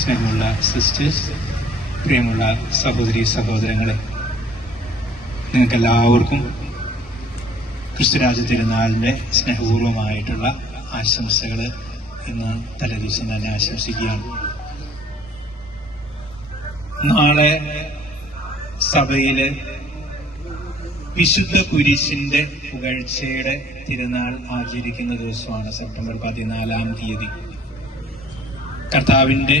സ്നേഹമുള്ള സിസ്റ്റേഴ്സ്, പ്രിയമുള്ള സഹോദരി സഹോദരങ്ങളെ, നിങ്ങൾക്കെല്ലാവർക്കും ക്രിസ്തുരാജ തിരുനാളിൻ്റെ സ്നേഹപൂർവമായിട്ടുള്ള ആശംസകൾ ഇന്ന് തലേദിവസം തന്നെ ആശംസിക്കുകയാണ്. നാളെ സഭയിലെ വിശുദ്ധ കുരിശിന്റെ പുകഴ്ചയുടെ തിരുനാൾ ആചരിക്കുന്ന ദിവസമാണ് സെപ്റ്റംബർ 14-ാം തീയതി. കർത്താവിന്റെ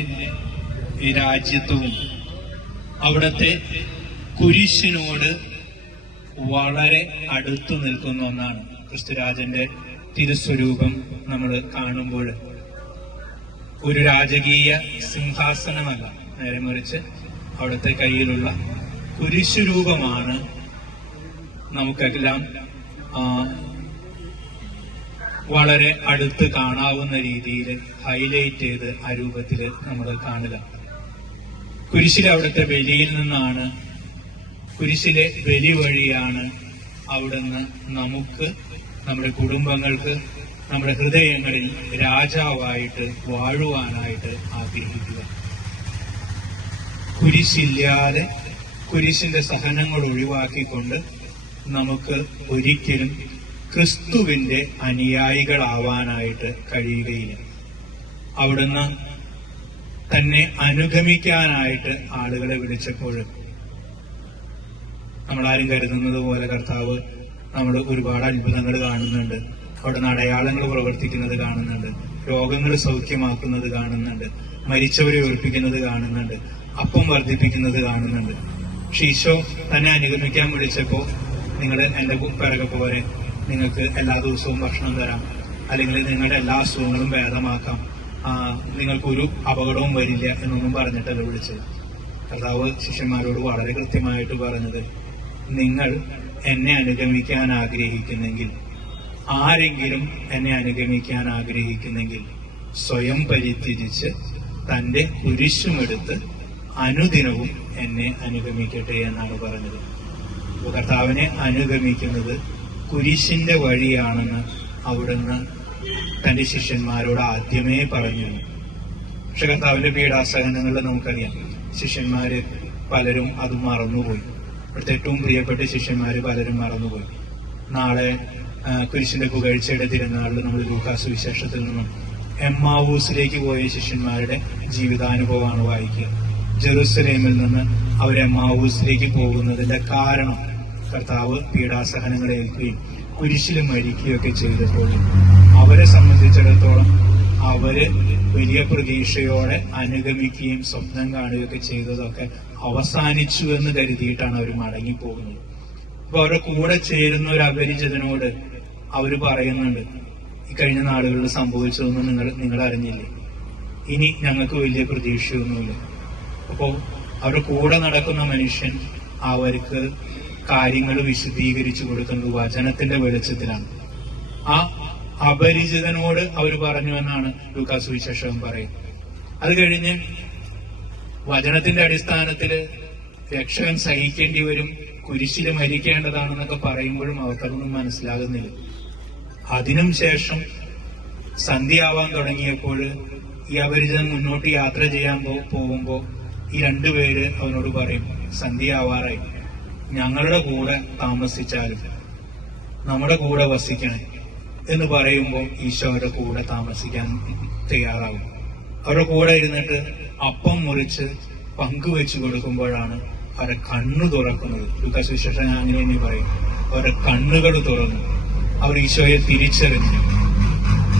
ഈ രാജ്യത്വവും അവിടുത്തെ കുരിശിനോട് വളരെ അടുത്തു നിൽക്കുന്ന ഒന്നാണ്. ക്രിസ്തുരാജന്റെ തിരുസ്വരൂപം നമ്മൾ കാണുമ്പോൾ ഒരു രാജകീയ സിംഹാസനമല്ല, നേരെ മറിച്ച് അവിടുത്തെ കയ്യിലുള്ള കുരിശുരൂപമാണ് നമുക്കെല്ലാം വളരെ അടുത്ത് കാണാവുന്ന രീതിയിൽ ഹൈലൈറ്റ് ചെയ്ത് ആ രൂപത്തിൽ നമ്മൾ കാണുക. കുരിശിലെ അവിടുത്തെ ബലിയിൽ നിന്നാണ്, കുരിശിലെ ബലി വഴിയാണ് അവിടുന്ന് നമുക്ക്, നമ്മുടെ കുടുംബങ്ങൾക്ക്, നമ്മുടെ ഹൃദയങ്ങളിൽ രാജാവായിട്ട് വാഴുവാനായിട്ട് ആഗ്രഹിക്കുക. കുരിശില്ലാതെ, കുരിശിന്റെ സഹനങ്ങൾ ഒഴിവാക്കിക്കൊണ്ട് നമുക്ക് ഒരിക്കലും ക്രിസ്തുവിന്റെ അനുയായികളാവാനായിട്ട് കഴിയുകയില്ല. അവിടുന്ന് തന്നെ അനുഗമിക്കാനായിട്ട് ആളുകളെ വിളിച്ചപ്പോൾ നമ്മളാരും കരുതുന്നത് പോലെ കർത്താവ് നമ്മൾ ഒരുപാട് അത്ഭുതങ്ങൾ കാണുന്നുണ്ട്, അവിടുന്ന് അടയാളങ്ങൾ പ്രവർത്തിക്കുന്നത് കാണുന്നുണ്ട്, രോഗങ്ങൾ സൗഖ്യമാക്കുന്നത് കാണുന്നുണ്ട്, മരിച്ചവരെ ഉയർപ്പിക്കുന്നത് കാണുന്നുണ്ട്, അപ്പം വർദ്ധിപ്പിക്കുന്നത് കാണുന്നുണ്ട്. പക്ഷെ ഈശോ തന്നെ അനുഗമിക്കാൻ വിളിച്ചപ്പോ നിങ്ങൾ എന്റെ പിറകെ പോരെ, നിങ്ങൾക്ക് എല്ലാ ദിവസവും ഭക്ഷണം തരാം, അല്ലെങ്കിൽ നിങ്ങളുടെ എല്ലാ അസുഖങ്ങളും ഭേദമാക്കാം, നിങ്ങൾക്കൊരു അപകടവും വരില്ല എന്നൊന്നും പറഞ്ഞിട്ടല്ല വിളിച്ചത്. കർത്താവ് ശിഷ്യന്മാരോട് വളരെ കൃത്യമായിട്ട് പറഞ്ഞത്, നിങ്ങൾ എന്നെ അനുഗമിക്കാൻ ആഗ്രഹിക്കുന്നെങ്കിൽ, ആരെങ്കിലും എന്നെ അനുഗമിക്കാൻ ആഗ്രഹിക്കുന്നെങ്കിൽ സ്വയം പരിത്യജിച്ച് തന്റെ കുരിശുമെടുത്ത് അനുദിനവും എന്നെ അനുഗമിക്കട്ടെ എന്നാണ് പറഞ്ഞത്. കർത്താവിനെ അനുഗമിക്കുന്നത് കുരിശിന്റെ വഴിയാണെന്ന് അവിടുന്ന് തന്റെ ശിഷ്യന്മാരോട് ആദ്യമേ പറഞ്ഞു. പക്ഷെ കർത്താവിന്റെ പീഡാസഹനങ്ങളിൽ നമുക്കറിയാം, ശിഷ്യന്മാര് പലരും അത് മറന്നുപോയി. ഇവിടുത്തെ ഏറ്റവും പ്രിയപ്പെട്ട ശിഷ്യന്മാര് പലരും മറന്നുപോയി. നാളെ കുരിശിന്റെ പുകഴ്ചയുടെ തിരുനാളിൽ നമ്മൾ ലൂക്കാസ് വിശേഷത്തിൽ നിന്നും എമ്മാവൂസിലേക്ക് പോയ ശിഷ്യന്മാരുടെ ജീവിതാനുഭവമാണ് വായിക്കുക. ജെറുസലേമിൽ നിന്ന് അവർ എമ്മാവൂസിലേക്ക് പോകുന്നതിന്റെ കാരണം കർത്താവ് പീഡാസഹനങ്ങൾ ഏൽക്കുകയും കുരിശിൽ മരിക്കുകയൊക്കെ ചെയ്തപ്പോൾ അവരെ സംബന്ധിച്ചിടത്തോളം അവര് വലിയ പ്രതീക്ഷയോടെ അനുഗമിക്കുകയും സ്വപ്നം കാണുകയൊക്കെ ചെയ്തതൊക്കെ അവസാനിച്ചു എന്ന് കരുതിയിട്ടാണ് അവർ മടങ്ങിപ്പോകുന്നത്. അപ്പൊ അവരുടെ കൂടെ ചേരുന്ന ഒരു അപരിചിതനോട് അവര് പറയുന്നുണ്ട്, ഈ കഴിഞ്ഞ നാളുകളിൽ സംഭവിച്ചതൊന്നും നിങ്ങൾ അറിഞ്ഞില്ലേ, ഇനി ഞങ്ങൾക്ക് വലിയ പ്രതീക്ഷയൊന്നുമില്ല. അപ്പോ അവരുടെ കൂടെ നടക്കുന്ന മനുഷ്യൻ അവർക്ക് കാര്യങ്ങൾ വിശദീകരിച്ചു കൊടുക്കുന്നത് വചനത്തിന്റെ വെളിച്ചത്തിലാണ്. ആ അപരിചിതനോട് അവർ പറഞ്ഞു എന്നാണ് ലൂക്കാസ് സുവിശേഷം പറയുന്നത്. അത് കഴിഞ്ഞ് വചനത്തിന്റെ അടിസ്ഥാനത്തിൽ രക്ഷകൻ സഹിക്കേണ്ടി വരും, കുരിശിൽ മരിക്കേണ്ടതാണെന്നൊക്കെ പറയുമ്പോഴും അവർക്കതൊന്നും മനസ്സിലാകുന്നില്ല. അതിനും ശേഷം സന്ധ്യയാവാൻ തുടങ്ങിയപ്പോൾ ഈ അപരിചിതൻ മുന്നോട്ട് യാത്ര ചെയ്യാൻ പോകുമ്പോ ഈ രണ്ടുപേര് അവനോട് പറയും, സന്ധ്യയാവാറായി, ഞങ്ങളുടെ കൂടെ താമസിച്ചാലും നമ്മുടെ കൂടെ വസിക്കണേ എന്ന് പറയുമ്പോൾ ഈശോ അവരുടെ കൂടെ താമസിക്കാൻ തയ്യാറാകും. അവരുടെ കൂടെ ഇരുന്നിട്ട് അപ്പം മുറിച്ച് പങ്കുവെച്ചു കൊടുക്കുമ്പോഴാണ് അവരുടെ കണ്ണു തുറക്കുന്നത്. ലൂക്കാസ് സുവിശേഷം അങ്ങനെ തന്നെ പറയും, അവരുടെ കണ്ണുകൾ തുറന്നു, അവർ ഈശോയെ തിരിച്ചറിഞ്ഞു.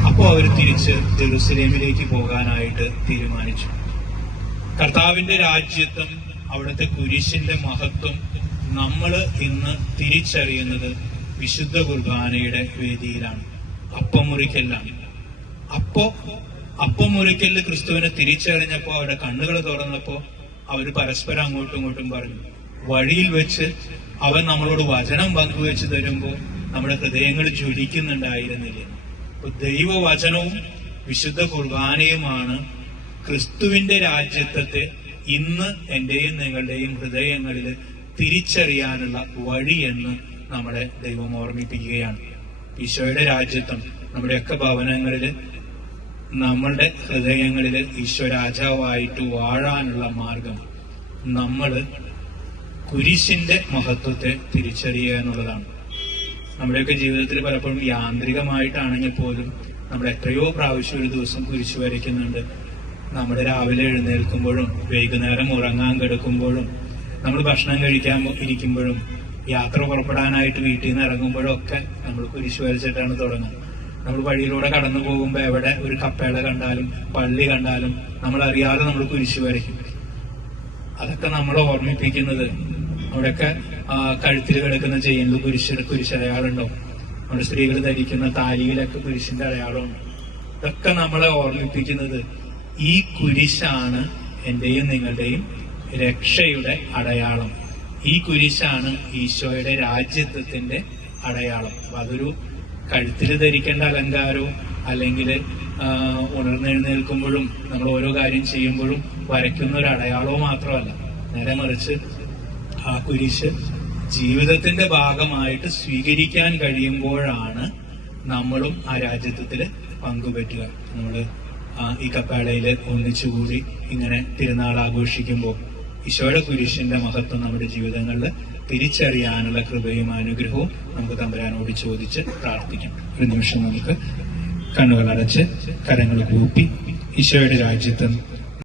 അപ്പോൾ അവർ തിരിച്ച് ജെറുസലേമിലേക്ക് പോകാനായിട്ട് തീരുമാനിച്ചു. കർത്താവിന്റെ രാജ്യത്വം, അവിടുത്തെ കുരിശിന്റെ മഹത്വം നമ്മൾ ഇന്ന് തിരിച്ചറിയുന്നത് വിശുദ്ധ കുർബാനയുടെ വേദിയിലാണ്, അപ്പം മുറിക്കലാണ്. അപ്പം മുറിക്കലിൽ ക്രിസ്തുവിനെ തിരിച്ചറിഞ്ഞപ്പോ അവരുടെ കണ്ണുകൾ തുറന്നപ്പോ അവർ പരസ്പരം അങ്ങോട്ടും ഇങ്ങോട്ടും പറഞ്ഞു, വഴിയിൽ വെച്ച് അവൻ നമ്മളോട് വചനം പങ്കുവെച്ച് തരുമ്പോൾ നമ്മുടെ ഹൃദയങ്ങൾ ജ്വലിക്കുന്നുണ്ടായിരുന്നില്ലേ. അപ്പൊ ദൈവവചനവും വിശുദ്ധ കുർബാനയുമാണ് ക്രിസ്തുവിന്റെ രാജ്യത്വത്തെ ഇന്ന് എന്റെയും നിങ്ങളുടെയും ഹൃദയങ്ങളിൽ തിരിച്ചറിയാനുള്ള വഴിയെന്ന് നമ്മളെ ദൈവം ഓർമ്മിപ്പിക്കുകയാണ്. ഈശോയുടെ രാജ്യത്വം നമ്മുടെയൊക്കെ ഭവനങ്ങളിൽ നമ്മളുടെ ഹൃദയങ്ങളിൽ ഈശോ രാജാവായിട്ട് വാഴാനുള്ള മാർഗം നമ്മൾ കുരിശിന്റെ മഹത്വത്തെ തിരിച്ചറിയുക എന്നുള്ളതാണ്. നമ്മുടെയൊക്കെ ജീവിതത്തിൽ പലപ്പോഴും യാന്ത്രികമായിട്ടാണെങ്കിൽ പോലും നമ്മൾ എത്രയോ പ്രാവശ്യം ഒരു ദിവസം കുരിശ് വരയ്ക്കുന്നുണ്ട്. നമ്മുടെ രാവിലെ എഴുന്നേൽക്കുമ്പോഴും വൈകുന്നേരം ഉറങ്ങാൻ കിടക്കുമ്പോഴും നമ്മൾ ഭക്ഷണം കഴിക്കാൻ ഇരിക്കുമ്പോഴും യാത്ര പുറപ്പെടാനായിട്ട് വീട്ടിൽ നിന്ന് ഇറങ്ങുമ്പോഴും ഒക്കെ നമ്മൾ കുരിശ് വരച്ചിട്ടാണ് തുടങ്ങുന്നത്. നമ്മൾ വഴിയിലൂടെ കടന്നു പോകുമ്പോൾ എവിടെ ഒരു കപ്പേള കണ്ടാലും പള്ളി കണ്ടാലും നമ്മൾ അറിയാതെ നമ്മൾ കുരിശ് വരയ്ക്കും. അതൊക്കെ നമ്മളെ ഓർമ്മിപ്പിക്കുന്നത് അവിടെയൊക്കെ കഴുത്തിൽ കിടക്കുന്ന ചെയിനിൽ കുരിശടയാളുണ്ടാവും. നമ്മുടെ സ്ത്രീകൾ ധരിക്കുന്ന താലിയിലൊക്കെ കുരിശിന്റെ അടയാളമുണ്ട്. ഇതൊക്കെ നമ്മളെ ഓർമ്മിപ്പിക്കുന്നത് ഈ കുരിശാണ് എന്റെയും നിങ്ങളുടെയും രക്ഷയുടെ അടയാളം. ഈ കുരിശാണ് ഈശോയുടെ രാജ്യത്വത്തിന്റെ അടയാളം. അപ്പൊ അതൊരു കഴുത്തിൽ ധരിക്കേണ്ട അലങ്കാരവും അല്ലെങ്കിൽ ഉണർന്നെഴുന്നേൽക്കുമ്പോഴും നമ്മൾ ഓരോ കാര്യം ചെയ്യുമ്പോഴും വരയ്ക്കുന്ന ഒരു അടയാളവും മാത്രമല്ല, നേരെ മറിച്ച് ആ കുരിശ് ജീവിതത്തിന്റെ ഭാഗമായിട്ട് സ്വീകരിക്കാൻ കഴിയുമ്പോഴാണ് നമ്മളും ആ രാജ്യത്വത്തില് പങ്കുപറ്റുക. നമ്മള് ഈ കപ്പാളയില് ഒന്നിച്ചുകൂടി ഇങ്ങനെ തിരുനാൾ ആഘോഷിക്കുമ്പോൾ ഈശോയുടെ കുരിശിന്റെ മഹത്വം നമ്മുടെ ജീവിതങ്ങളിൽ തിരിച്ചറിയാനുള്ള കൃപയും അനുഗ്രഹവും നമുക്ക് തമ്പുരാനോട് ചോദിച്ച് പ്രാർത്ഥിക്കാം. ഒരു നിമിഷം നമുക്ക് കണ്ണുകൾ അടച്ച് കരങ്ങൾ കൂപ്പി ഈശോയുടെ രാജ്യത്വം